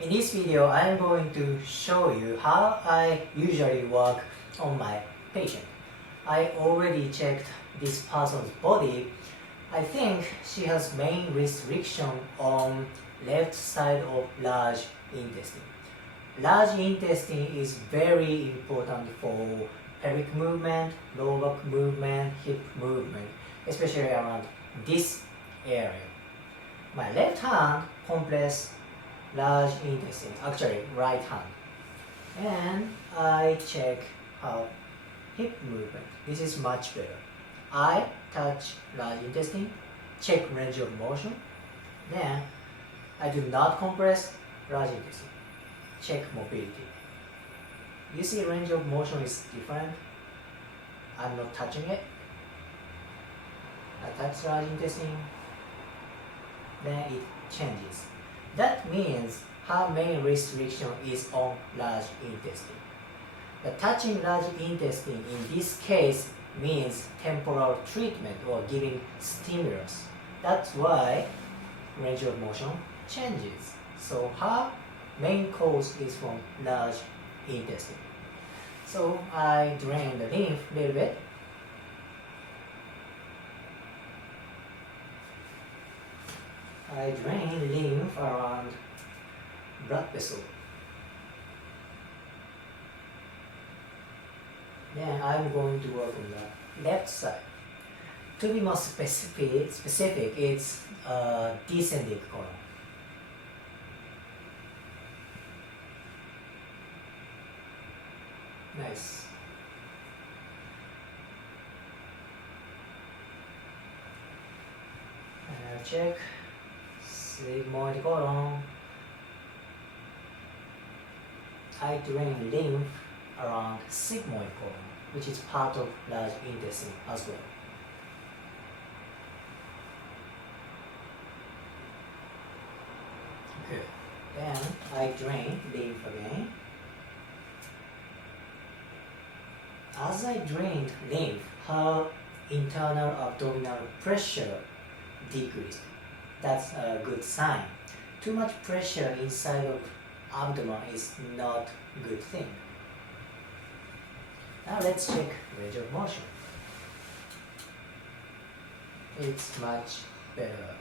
In this video, I am going to show you how I usually work on my patient. I already checked this person's body. I think she has main restriction on left side of large intestine. Large intestine is very important for pelvic movement, lower back movement, hip movement, especially around this area. My left hand compress large intestine, actually right hand. And I check how hip movement. This is much better. I touch large intestine, check range of motion. Then I do not compress large intestine. Check mobility. You see range of motion is different. I'm not touching it. I touch large intestine. Then it changes. That means her main restriction is on large intestine. The touching large intestine in this case means temporal treatment or giving stimulus. That's why range of motion changes. So her main cause is from large intestine. So I drain the lymph a little bit. I drain lymph around blood vessel. Then I'm going to work on the left side. To be more specific, it's descending colon. Nice. And I'll check sigmoid colon. I drain lymph around sigmoid colon, which is part of large intestine as well. Good. Then I drain lymph again. As I drained lymph, her internal abdominal pressure decreased. That's a good sign. Too much pressure inside of abdomen is not a good thing. Now let's check range of motion. It's much better.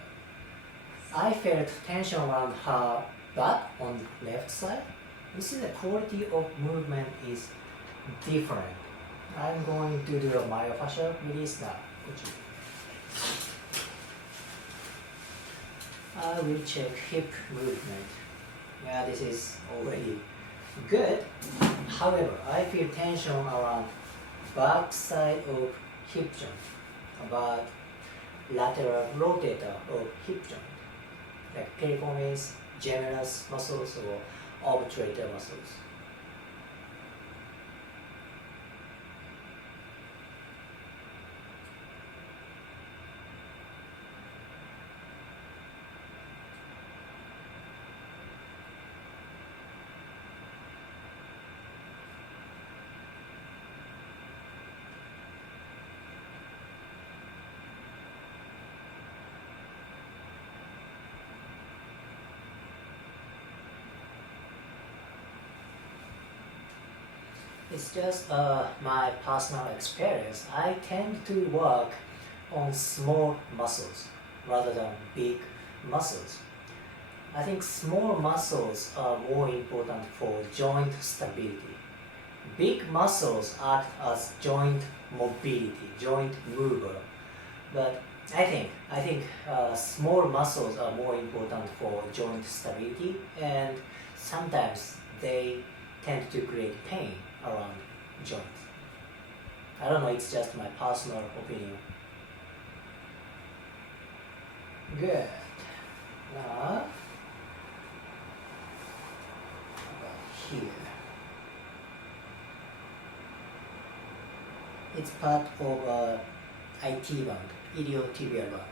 I felt tension around her butt on the left side. You see the quality of movement is different. I'm going to do a myofascial release now. I will check hip movement. Yeah, this is already good. However, I feel tension around back side of hip joint, about lateral rotator of hip joint, like piriformis, gemellus muscles, or obturator muscles. It's just my personal experience. I tend to work on small muscles rather than big muscles. I think small muscles are more important for joint stability. Big muscles act as joint mobility, joint mover. But I think small muscles are more important for joint stability, and sometimes they tend to create pain around joints. I don't know, it's just my personal opinion. Good. Now, here. It's part of IT band, iliotibial band.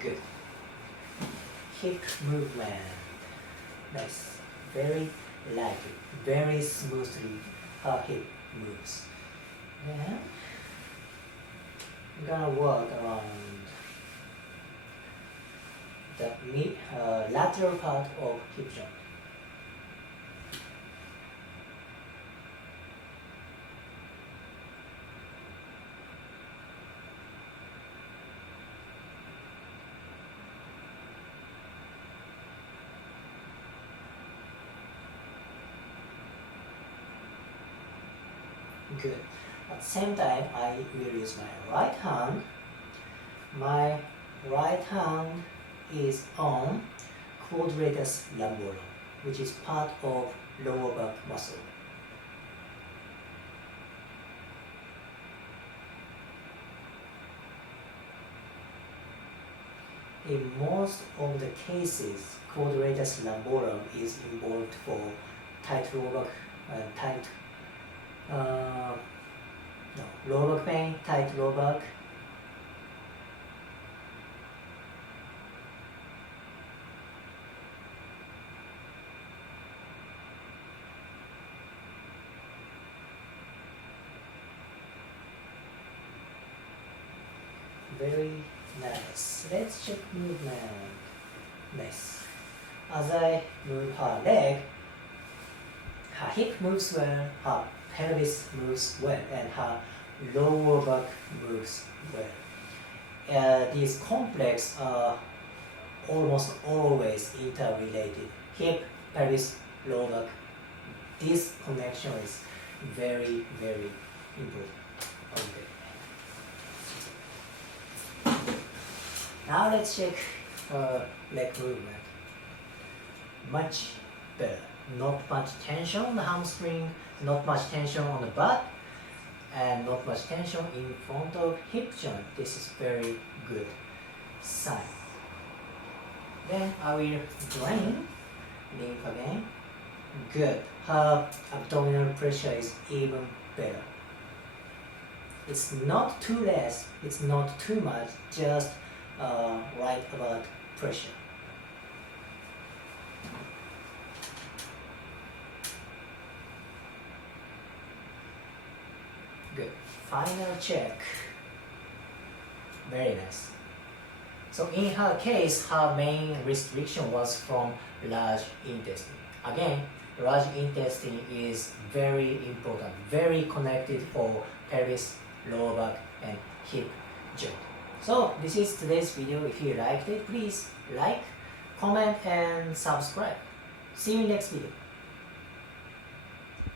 Good. Hip movement. Nice. very lightly, very smoothly her hip moves. Then I'm gonna work around the lateral part of hip joint. Good. At the same time, I will use my right hand. My right hand is on quadratus lumborum, which is part of lower back muscle. In most of the cases, quadratus lumborum is involved for tight lower back and lower back pain, tight lower back. Very nice. Let's check movement. Nice. As I move her leg, her hip moves well, her pelvis moves well, and her lower back moves well. These complexes are almost always interrelated. Hip, pelvis, lower back. This connection is very, very important. Okay. Now let's check leg movement. Much better. Not much tension on the hamstring, not much tension on the butt, and not much tension in front of hip joint. This is very good sign. Then I will drain lymph again. Good. Her abdominal pressure is even better. It's not too less, it's not too much, just right about pressure. Good. Final check. Very nice. So in her case, her main restriction was from large intestine. Again, large intestine is very important, very connected for pelvis, lower back, and hip joint. So this is today's video. If you liked it, please like, comment, and subscribe. See you next video.